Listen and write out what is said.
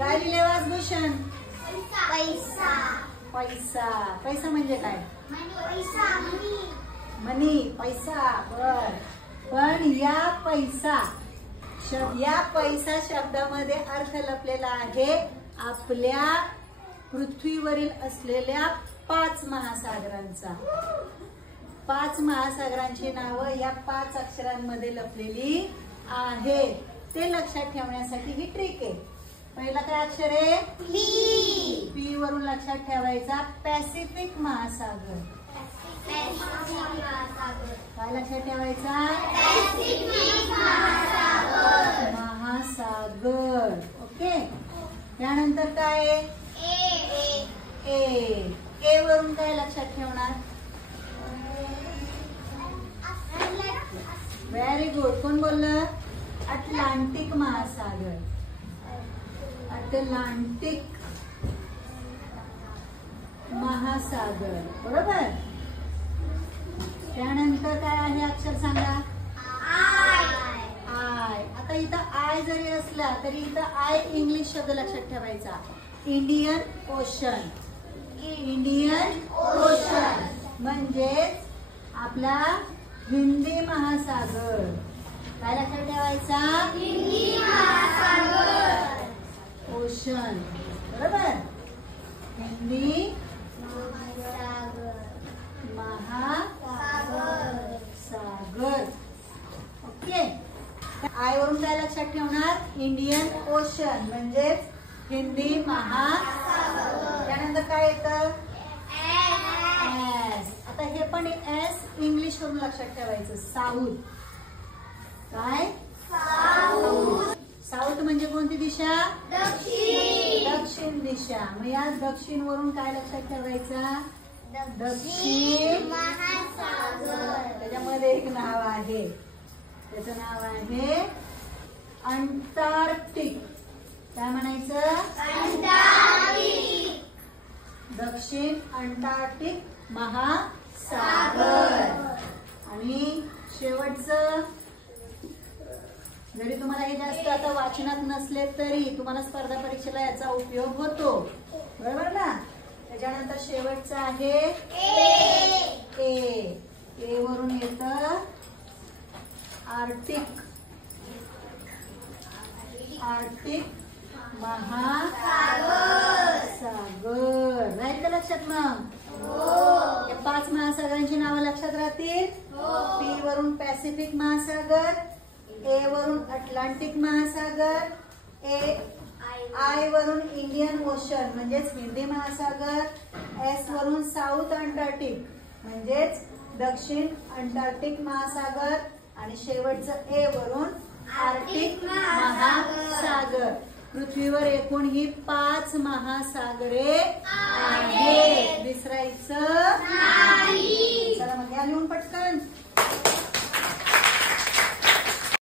काय लिहिले वासभूषण? पैसा. पैसा. पैसा म्हणजे काय? पैसा. मनी. पैसा. बर. पण या पैसा शब्दामध्ये अर्थ लपलेला आहे आपल्या पृथ्वीवरील असलेल्या 5 महासागरांचा. 5 महासागरांची नावं या 5 अक्षरांमध्ये लपलेली आहेत. ते लक्षात ठेवण्यासाठी ही ट्रिक आहे. पहिला काय अक्षर आहे? पी. पी वरून लक्षात ठेवायचा पॅसिफिक महासागर. काय लक्षात ठेवायचा? महासागर. ओके. त्यानंतर काय? ए वरून काय लक्षात ठेवणार? Very good. कोण बोललं? अटलांटिक महासागर. अटलांटिक महासागर. बरोबर. त्यानंतर काय आहे अक्षर सांगा? आय. आता इथं आय जरी असला तरी इथं आय इंग्लिश शब्द लक्षात ठेवायचा. Indian ocean. इंडियन ओशन म्हणजेच आपला हिंदी महासागर. काय लक्षात ठेवायचा? हिंदी महासागर. ओशन. बरोबर. हिंदी महासागर. ओके. आय वरून काय लक्षात ठेवणार? इंडियन ओशन म्हणजेच हिंदी महासागर. त्यानंतर काय येतं? एस. आता हे पण एस इंग्लिश वरून लक्षात ठेवायचं. साऊथ. काय? साऊथ. साऊथ म्हणजे कोणती दिशा? दक्षिण. दक्षिण दिशा. मग या दक्षिण वरून काय लक्षात ठेवायचा? दक्षिण महासागर. त्याच्यामध्ये एक नाव आहे. त्याचं नाव आहे अंटार्क्टिक. काय म्हणायचं? अंटार्क्टिक. दक्षिण अंटार्क्टिक महासागर. आणि शेवटचं, जरी तुम्हाला हे जास्त आता वाचनात नसले तरी तुम्हाला स्पर्धा परीक्षेला याचा उपयोग होतो. बरोबर ना? त्याच्यानंतर शेवटचं आहे ए. ए वरून येतं आर्टिक. आर्टिक महासागर. राहील का लक्षात? मग या 5 महासागरांची नावं लक्षात राहतील. पी वरून पॅसिफिक महासागर, ए वरून अटलांटिक महासागर, आय वरून इंडियन ओशन म्हणजेच हिंदी महासागर, एस वरून साऊथ अंटार्क्टिक म्हणजेच दक्षिण अंटार्क्टिक महासागर आणि शेवटचं ए वरून आर्क्टिक महासागर. पृथ्वीवर एकूण ही 5 महासागरे आहेत. विसरायचं नाही. चला मग या लिहून पटकन.